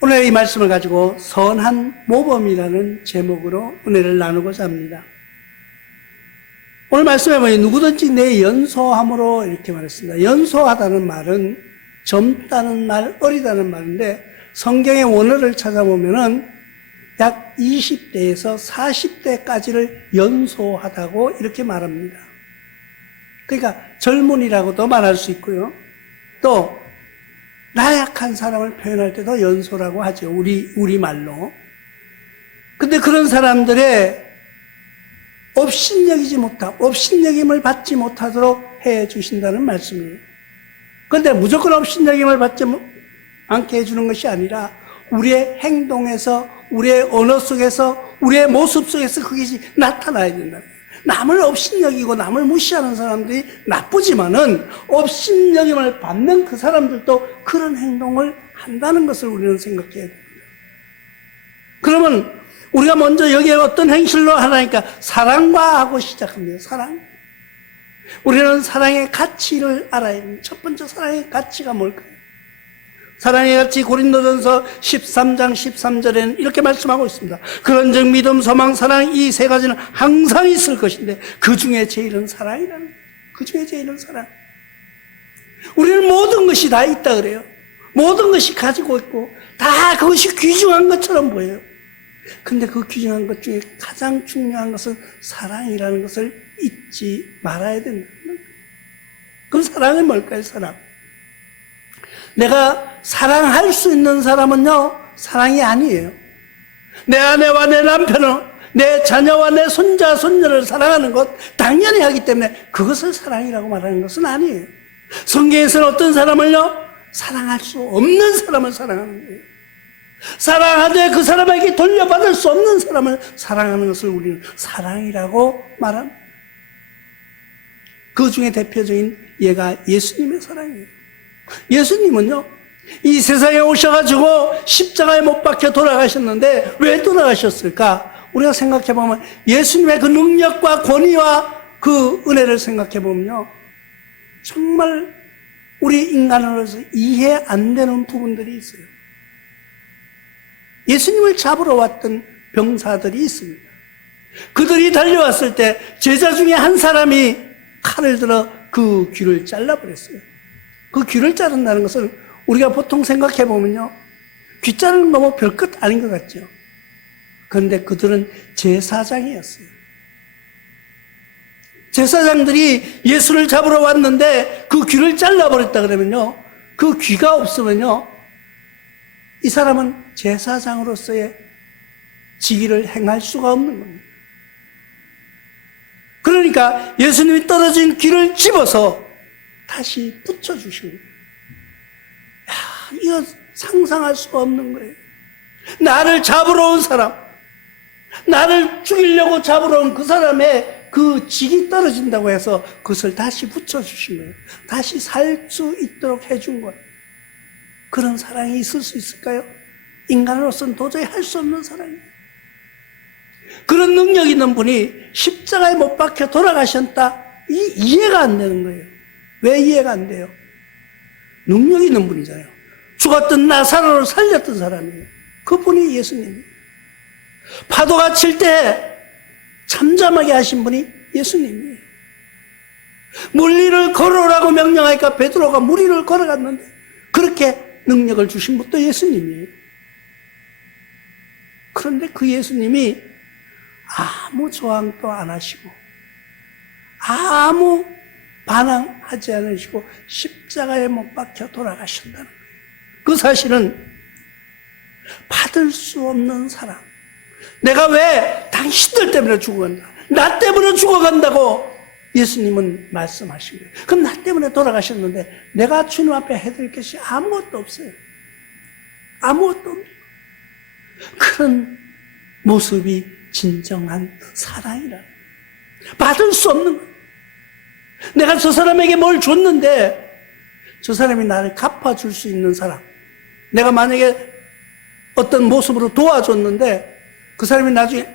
오늘 이 말씀을 가지고 선한 모범이라는 제목으로 은혜를 나누고자 합니다. 오늘 말씀에 보니 누구든지 내 연소함으로 이렇게 말했습니다. 연소하다는 말은 젊다는 말, 어리다는 말인데 성경의 원어를 찾아보면은 약 20대에서 40대까지를 연소하다고 이렇게 말합니다. 그러니까 젊은이라고도 말할 수 있고요. 또 나약한 사람을 표현할 때도 연소라고 하죠. 우리말로. 근데 그런 사람들의 업신여김을 받지 못하도록 해 주신다는 말씀이에요. 그런데 무조건 업신여김을 받지 않게 해주는 것이 아니라 우리의 행동에서, 우리의 언어 속에서, 우리의 모습 속에서 그것이 나타나야 된다. 남을 업신여기고 남을 무시하는 사람들이 나쁘지만은 업신여김을 받는 그 사람들도 그런 행동을 한다는 것을 우리는 생각해야 됩니다. 그러면 우리가 먼저 여기에 어떤 행실로 하나니까 사랑과 하고 시작합니다. 사랑. 우리는 사랑의 가치를 알아야 합니다. 첫 번째 사랑의 가치가 뭘까요? 사랑의 가치 고린도전서 13장 13절에는 이렇게 말씀하고 있습니다. 그런즉 믿음, 소망, 사랑 이 세 가지는 항상 있을 것인데 그 중에 제일은 사랑이라는 거예요. 그 중에 제일은 사랑. 우리는 모든 것이 다 있다 그래요. 모든 것이 가지고 있고 다 그것이 귀중한 것처럼 보여요. 근데 그 귀중한 것 중에 가장 중요한 것은 사랑이라는 것을 잊지 말아야 된다는 거예요. 그럼 사랑은 뭘까요? 사랑. 내가 사랑할 수 있는 사람은요, 사랑이 아니에요. 내 아내와 내 남편을, 내 자녀와 내 손자, 손녀를 사랑하는 것 당연히 하기 때문에 그것을 사랑이라고 말하는 것은 아니에요. 성경에서는 어떤 사람을요, 사랑할 수 없는 사람을 사랑하는 거예요. 사랑하되 그 사람에게 돌려받을 수 없는 사람을 사랑하는 것을 우리는 사랑이라고 말합니다. 그 중에 대표적인 예가 예수님의 사랑이에요. 예수님은요, 이 세상에 오셔가지고 십자가에 못 박혀 돌아가셨는데 왜 돌아가셨을까? 우리가 생각해보면 예수님의 그 능력과 권위와 그 은혜를 생각해보면요, 정말 우리 인간으로서 이해 안 되는 부분들이 있어요. 예수님을 잡으러 왔던 병사들이 있습니다. 그들이 달려왔을 때 제자 중에 한 사람이 칼을 들어 그 귀를 잘라버렸어요. 그 귀를 자른다는 것은 우리가 보통 생각해보면요, 귀 자르는 거 뭐 별것 아닌 것 같죠. 그런데 그들은 제사장이었어요. 제사장들이 예수를 잡으러 왔는데 그 귀를 잘라버렸다 그러면요, 그 귀가 없으면요, 이 사람은 제사장으로서의 직위를 행할 수가 없는 겁니다. 그러니까 예수님이 떨어진 귀를 집어서 다시 붙여주신 거예요. 야, 이거 상상할 수가 없는 거예요. 나를 잡으러 온 사람, 나를 죽이려고 잡으러 온 그 사람의 그 직이 떨어진다고 해서 그것을 다시 붙여주신 거예요. 다시 살 수 있도록 해준 거예요. 그런 사랑이 있을 수 있을까요? 인간으로서는 도저히 할 수 없는 사랑이에요. 그런 능력 있는 분이 십자가에 못 박혀 돌아가셨다, 이해가 안 되는 거예요. 왜 이해가 안 돼요? 능력 있는 분이잖아요. 죽었던 나사로를 살렸던 사람이에요. 그분이 예수님이에요. 파도가 칠 때 잠잠하게 하신 분이 예수님이에요. 물 위를 걸어오라고 명령하니까 베드로가 물 위를 걸어갔는데 그렇게 능력을 주신 분도 예수님이에요. 그런데 그 예수님이 아무 저항도 안 하시고 아무 반항하지 않으시고 십자가에 못 박혀 돌아가신다는 거예요. 그 사실은 받을 수 없는 사랑. 내가 왜 당신들 때문에 죽어간다, 나 때문에 죽어간다고 예수님은 말씀하신 거예요. 그럼 나 때문에 돌아가셨는데 내가 주님 앞에 해드릴 것이 아무것도 없어요. 아무것도 없는 그런 모습이 진정한 사랑이라. 받을 수 없는 거예요. 내가 저 사람에게 뭘 줬는데 저 사람이 나를 갚아줄 수 있는 사람, 내가 만약에 어떤 모습으로 도와줬는데 그 사람이 나중에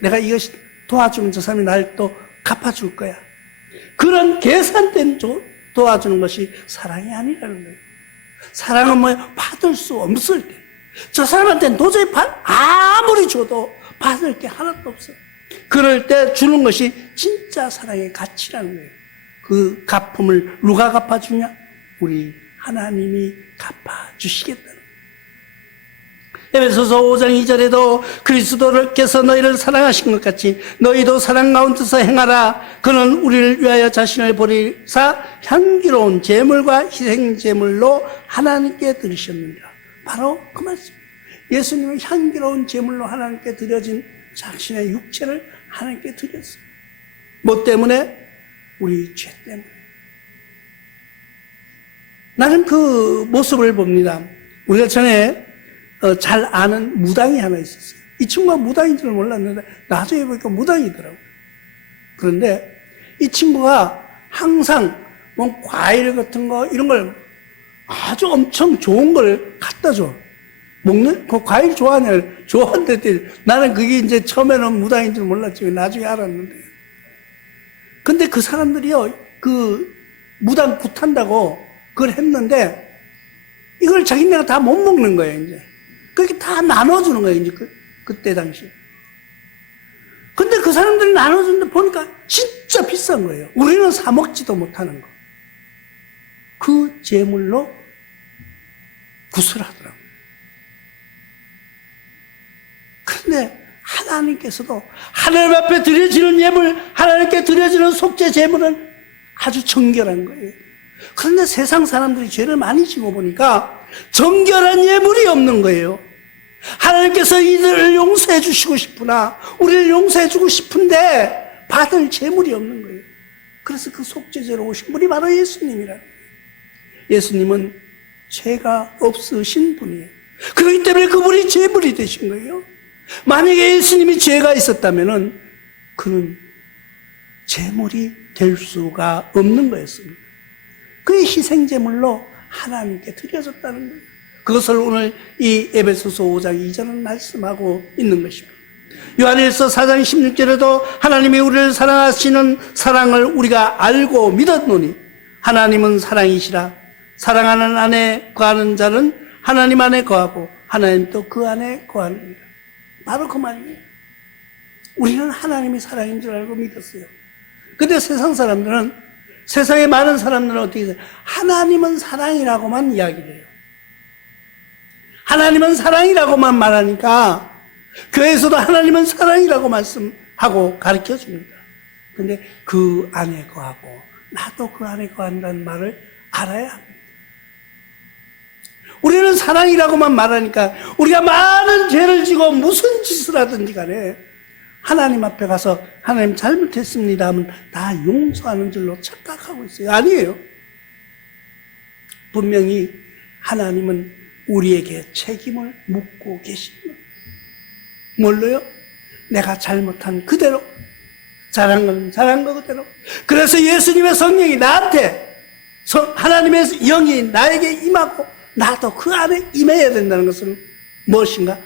내가 이것이 도와주면 저 사람이 나를 또 갚아줄 거야, 그런 계산된 도와주는 것이 사랑이 아니라는 거예요. 사랑은 뭐예요? 받을 수 없을 때, 저 사람한테는 도저히 아무리 줘도 받을 게 하나도 없어요. 그럴 때 주는 것이 진짜 사랑의 가치라는 거예요. 그 갚음을 누가 갚아주냐? 우리 하나님이 갚아주시겠다는 거예요. 에베소서 5장 2절에도 그리스도께서 너희를 사랑하신 것 같이 너희도 사랑 가운데서 행하라. 그는 우리를 위하여 자신을 버리사 향기로운 제물과 희생 제물로 하나님께 드리셨느니라. 바로 그 말씀. 예수님은 향기로운 제물로 하나님께 드려진 자신의 육체를 하나님께 드렸어요. 뭐 때문에? 우리 죄 때문에. 나는 그 모습을 봅니다. 우리가 전에 잘 아는 무당이 하나 있었어요. 이 친구가 무당인 줄 몰랐는데 나중에 보니까 무당이더라고요. 그런데 이 친구가 항상 뭐 과일 같은 거 이런 걸 아주 엄청 좋은 걸 갖다 줘. 먹는 그 과일 좋아하냐? 좋아한대. 나는 그게 이제 처음에는 무당인 줄 몰랐지. 나중에 알았는데. 근데 그 사람들이요, 그 무당 굿한다고 그걸 했는데 이걸 자기네가 다 못 먹는 거예요, 이제. 그렇게 다 나눠주는 거예요, 이제 그때 당시. 근데 그 사람들이 나눠주는데 보니까 진짜 비싼 거예요. 우리는 사 먹지도 못하는 거. 그 제물로 굿을 하더라고요. 그런데 하나님께서도 하나님 앞에 드려지는 예물, 하나님께 드려지는 속죄 제물은 아주 정결한 거예요. 그런데 세상 사람들이 죄를 많이 지고 보니까 정결한 예물이 없는 거예요. 하나님께서 이들을 용서해 주시고 싶으나 우리를 용서해 주고 싶은데 받을 제물이 없는 거예요. 그래서 그 속죄제로 오신 분이 바로 예수님이라는 거예요. 예수님은 죄가 없으신 분이에요. 그렇기 때문에 그분이 제물이 되신 거예요. 만약에 예수님이 죄가 있었다면 그는 제물이 될 수가 없는 거였습니다. 그의 희생제물로 하나님께 드려졌다는 거예요. 그것을 오늘 이 에베소서 5장 2절은 말씀하고 있는 것입니다. 요한일서 4장 16절에도 하나님이 우리를 사랑하시는 사랑을 우리가 알고 믿었노니 하나님은 사랑이시라. 사랑하는 안에 거하는 자는 하나님 안에 거하고 하나님도 그 안에 거하느니라. 바로 그 말이에요. 우리는 하나님이 사랑인 줄 알고 믿었어요. 근데 세상 사람들은, 세상의 많은 사람들은 어떻게 해요? 하나님은 사랑이라고만 이야기를 해요. 하나님은 사랑이라고만 말하니까 교회에서도 하나님은 사랑이라고 말씀하고 가르쳐 줍니다. 근데 그 안에 거하고 나도 그 안에 거한다는 말을 알아야 합니다. 우리는 사랑이라고만 말하니까 우리가 많은 죄를 지고 무슨 짓을 하든지 간에 하나님 앞에 가서 하나님 잘못했습니다 하면 다 용서하는 줄로 착각하고 있어요. 아니에요. 분명히 하나님은 우리에게 책임을 묻고 계십니다. 뭘로요? 내가 잘못한 그대로, 잘한 건 잘한 거 그대로. 그래서 예수님의 성령이 나한테, 하나님의 영이 나에게 임하고 나도 그 안에 임해야 된다는 것은 무엇인가?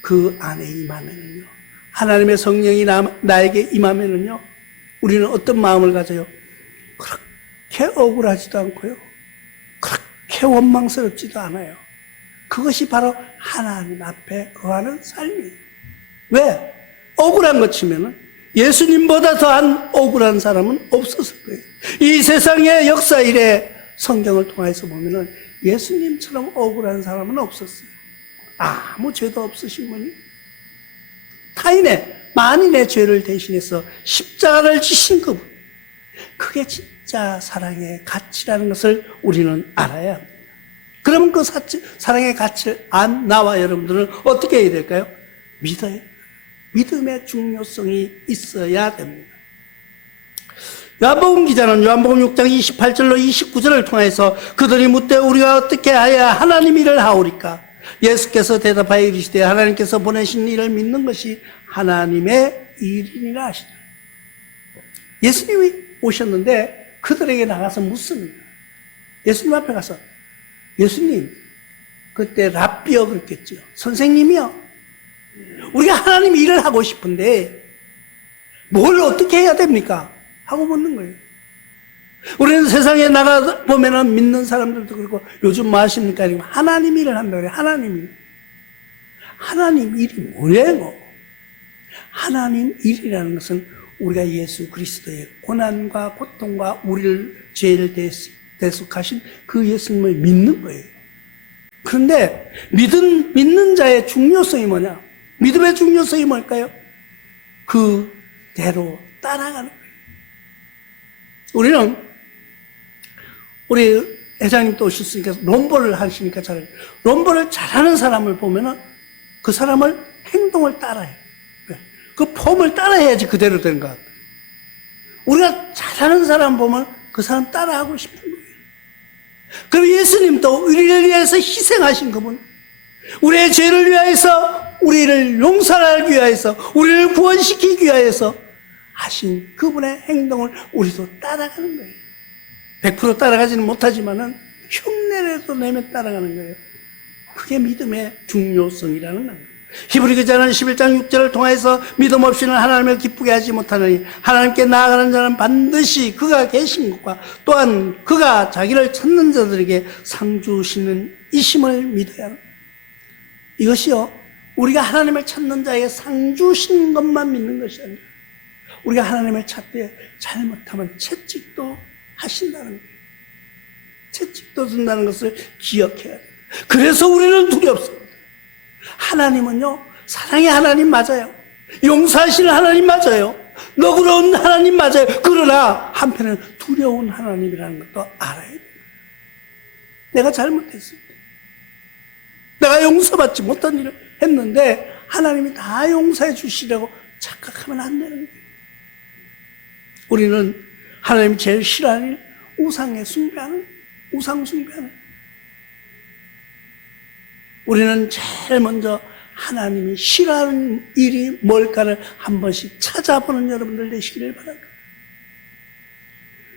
그 안에 임하면은요, 하나님의 성령이 나에게 임하면은요, 우리는 어떤 마음을 가져요? 그렇게 억울하지도 않고요, 그렇게 원망스럽지도 않아요. 그것이 바로 하나님 앞에 거하는 삶이에요. 왜? 억울한 것 치면은 예수님보다 더한 억울한 사람은 없었을 거예요. 이 세상의 역사 이래 성경을 통해서 보면은 예수님처럼 억울한 사람은 없었어요. 아무 죄도 없으신 분이 타인의, 만인의 죄를 대신해서 십자가를 지신 그분. 그게 진짜 사랑의 가치라는 것을 우리는 알아야 합니다. 그러면 그 사랑의 가치를 안 나와 여러분들은 어떻게 해야 될까요? 믿어요. 믿음의 중요성이 있어야 됩니다. 요한복음 기자는 요한복음 6장 28절로 29절을 통해서 그들이 묻되 우리가 어떻게 하여야 하나님 일을 하오리까? 예수께서 대답하여 이르시되 하나님께서 보내신 일을 믿는 것이 하나님의 일이니라 하시다. 예수님이 오셨는데 그들에게 나가서 묻습니다. 예수님 앞에 가서, 예수님, 그때 랍비여 그랬겠죠. 선생님이요, 우리가 하나님 일을 하고 싶은데 뭘 어떻게 해야 됩니까? 하고 묻는 거예요. 우리는 세상에 나가 보면은 믿는 사람들도 그렇고 요즘 뭐 하십니까? 하나님 일을 한다고 그래요. 하나님 일. 하나님 일이 뭐예요? 하나님 일이라는 것은 우리가 예수 그리스도의 고난과 고통과 우리를 죄를 대속하신 그 예수님을 믿는 거예요. 그런데 믿는 자의 중요성이 뭐냐? 믿음의 중요성이 뭘까요? 그대로 따라가는 거예요. 우리 회장님 또 오셨으니까 롬보를 하시니까 잘해요. 롬보를 잘하는 사람을 보면은 그 사람을 행동을 따라해요. 그 폼을 따라해야지 그대로 되는 것 같아요. 우리가 잘하는 사람 보면 그 사람 따라하고 싶은 거예요. 그리고 예수님도 우리를 위해서 희생하신 그분, 우리의 죄를 위하여서, 우리를 용서하기 위하여서, 우리를 구원시키기 위하여서 하신 그분의 행동을 우리도 따라가는 거예요. 100% 따라가지는 못하지만은 흉내라도 내며 따라가는 거예요. 그게 믿음의 중요성이라는 거예요. 히브리서는 11장 6절을 통해서 믿음 없이는 하나님을 기쁘게 하지 못하느니 하나님께 나아가는 자는 반드시 그가 계신 것과 또한 그가 자기를 찾는 자들에게 상 주시는 이심을 믿어야 합니다. 이것이요, 우리가 하나님을 찾는 자에게 상 주시는 것만 믿는 것이 아니라 우리가 하나님을 찾되 잘못하면 채찍도 하신다는 거예요. 채찍도 준다는 것을 기억해야 돼요. 그래서 우리는 두렵습니다. 하나님은요, 사랑의 하나님 맞아요. 용서하시는 하나님 맞아요. 너그러운 하나님 맞아요. 그러나 한편은 두려운 하나님이라는 것도 알아야 돼요. 내가 잘못했습니다. 내가 용서받지 못한 일을 했는데 하나님이 다 용서해 주시려고 착각하면 안 되는 거예요. 우리는 하나님이 제일 싫어하는 일, 우상 숭배하는. 우리는 제일 먼저 하나님이 싫어하는 일이 뭘까를 한 번씩 찾아보는 여러분들 되시기를 바랍니다.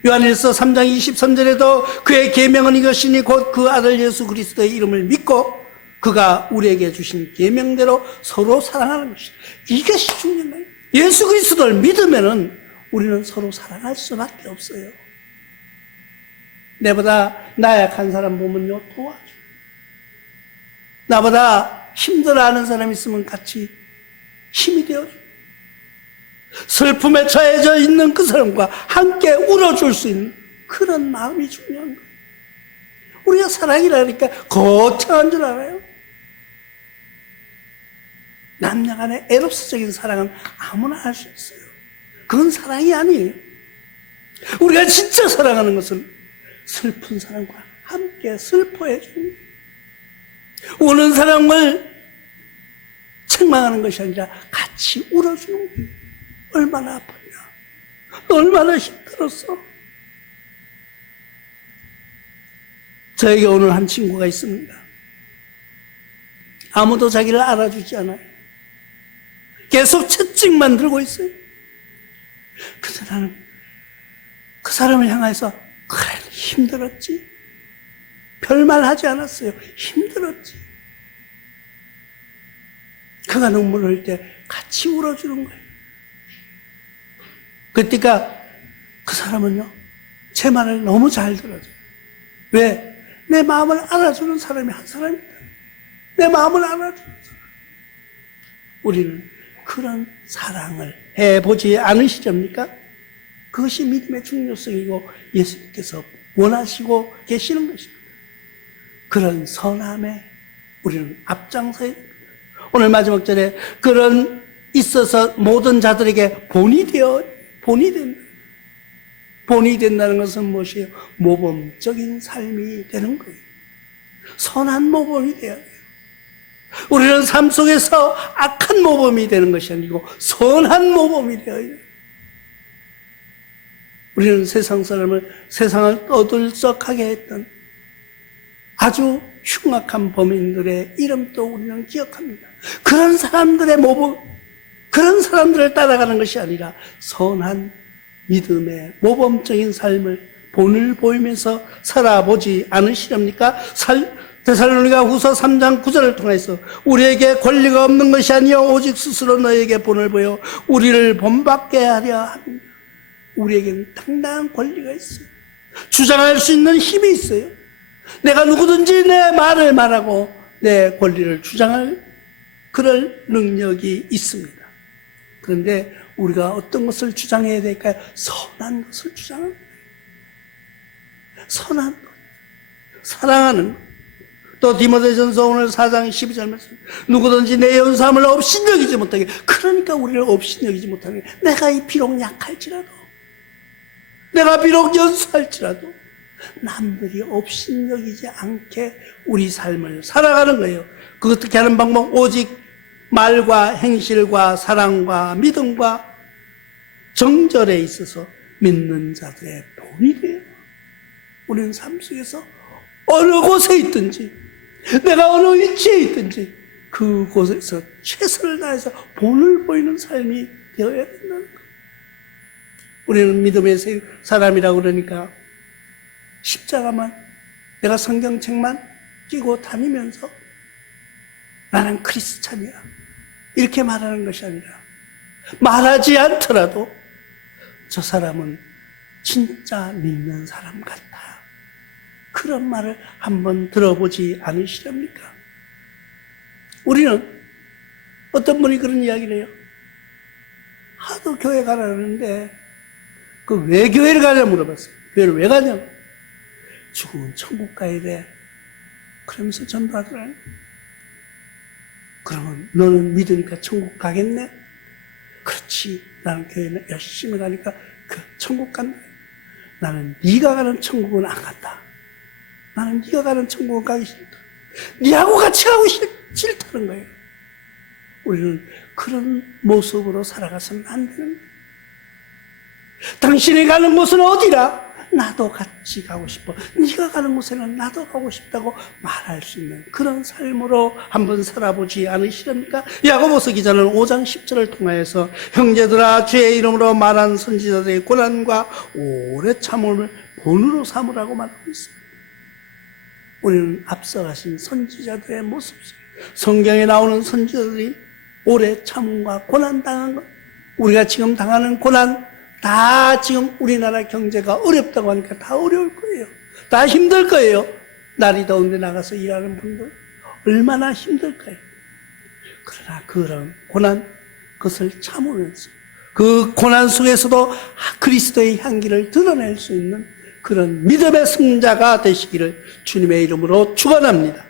요한일서 3장 23절에도 그의 계명은 이것이니 곧 그 아들 예수 그리스도의 이름을 믿고 그가 우리에게 주신 계명대로 서로 사랑하는 것이다. 이것이 중요한 거예요. 예수 그리스도를 믿으면은 우리는 서로 사랑할 수밖에 없어요. 내보다 나약한 사람 보면요, 도와줘. 나보다 힘들어하는 사람 있으면 같이 힘이 되어줘. 슬픔에 처해져 있는 그 사람과 함께 울어줄 수 있는 그런 마음이 중요한 거예요. 우리가 사랑이라니까 거창한 줄 알아요? 남녀 간의 에로스적인 사랑은 아무나 할 수 있어요. 그건 사랑이 아니에요. 우리가 진짜 사랑하는 것은 슬픈 사람과 함께 슬퍼해 주는 거예요. 우는 사람을 책망하는 것이 아니라 같이 울어주는 거예요. 얼마나 아팠냐? 얼마나 힘들었어? 저에게 오늘 한 친구가 있습니다. 아무도 자기를 알아주지 않아요. 계속 채찍만 들고 있어요. 그래서 나는 그 사람을 향해서 그래, 힘들었지? 별말 하지 않았어요. 힘들었지. 그가 눈물을 흘릴 때 같이 울어주는 거예요. 그때가 그 사람은요, 제 말을 너무 잘 들어줘요. 왜? 내 마음을 알아주는 사람이 한 사람이다. 내 마음을 알아주는 사람. 우리는 그런 사랑을 해보지 않으시렵니까? 그것이 믿음의 중요성이고 예수님께서 원하시고 계시는 것입니다. 그런 선함에 우리는 앞장서야 됩니다. 오늘 마지막 절에 그런 있어서 모든 자들에게 본이 된다. 본이 된다는 것은 무엇이에요? 모범적인 삶이 되는 거예요. 선한 모범이 되어야 돼요. 우리는 삶 속에서 악한 모범이 되는 것이 아니고 선한 모범이 되어야 돼요. 우리는 세상을 떠들썩하게 했던 아주 흉악한 범인들의 이름도 우리는 기억합니다. 그런 사람들의 모범, 그런 사람들을 따라가는 것이 아니라 선한 믿음의 모범적인 삶을 본을 보이면서 살아보지 않으시렵니까? 데살로니가 후서 3장 9절을 통해서 우리에게 권리가 없는 것이 아니요 오직 스스로 너에게 본을 보여 우리를 본받게 하려 합니다. 우리에게는 당당한 권리가 있어요. 주장할 수 있는 힘이 있어요. 내가 누구든지 내 말을 말하고 내 권리를 주장할 그럴 능력이 있습니다. 그런데 우리가 어떤 것을 주장해야 될까요? 선한 것을 주장하는 거예요. 선한 것, 사랑하는 것. 또 디모데전서 오늘 4장 12절 말씀, 누구든지 내 연수함을 업신여기지 못하게, 그러니까 우리를 업신여기지 못하는 게, 내가 비록 약할지라도, 내가 비록 연수할지라도 남들이 업신여기지 않게 우리 삶을 살아가는 거예요. 그 어떻게 하는 방법? 오직 말과 행실과 사랑과 믿음과 정절에 있어서 믿는 자들의 본이 돼요. 우리는 삶 속에서 어느 곳에 있든지, 내가 어느 위치에 있든지 그곳에서 최선을 다해서 본을 보이는 삶이 되어야 된다는 거예요. 우리는 믿음의 사람이라고 그러니까 십자가만, 내가 성경책만 끼고 다니면서 나는 크리스찬이야 이렇게 말하는 것이 아니라, 말하지 않더라도 저 사람은 진짜 믿는 사람 같다, 그런 말을 한번 들어보지 않으시렵니까? 우리는 어떤 분이 그런 이야기를 해요. 하도 교회 가라는데 그 왜 교회를 가냐 물어봤어요. 교회를 왜 가냐? 죽으면 천국 가야 돼. 그러면서 전도하더라고요. 그러면 너는 믿으니까 천국 가겠네? 그렇지. 나는 교회는 열심히 가니까 그 천국 간다. 나는 네가 가는 천국은 안 간다. 나는 네가 가는 천국은 가기 싫다. 네하고 같이 가고 싫다는 거예요. 우리는 그런 모습으로 살아가서는 안 되는 거예요. 당신이 가는 곳은 어디라? 나도 같이 가고 싶어. 네가 가는 곳에는 나도 가고 싶다고 말할 수 있는 그런 삶으로 한번 살아보지 않으시렵니까? 야고보서 기자는 5장 10절을 통하여서 형제들아 주의 이름으로 말한 선지자들의 고난과 오래 참음을 본으로 삼으라고 말하고 있습니다. 우리는 앞서가신 선지자들의 모습 속에, 성경에 나오는 선지자들이 오래 참음과 고난 당한 것, 우리가 지금 당하는 고난 다 지금 우리나라 경제가 어렵다고 하니까 다 어려울 거예요. 다 힘들 거예요. 날이 더운데 나가서 일하는 분들 얼마나 힘들까요? 그러나 그런 고난, 그것을 참으면서 그 고난 속에서도 그리스도의 향기를 드러낼 수 있는 그런 믿음의 승자가 되시기를 주님의 이름으로 축원합니다.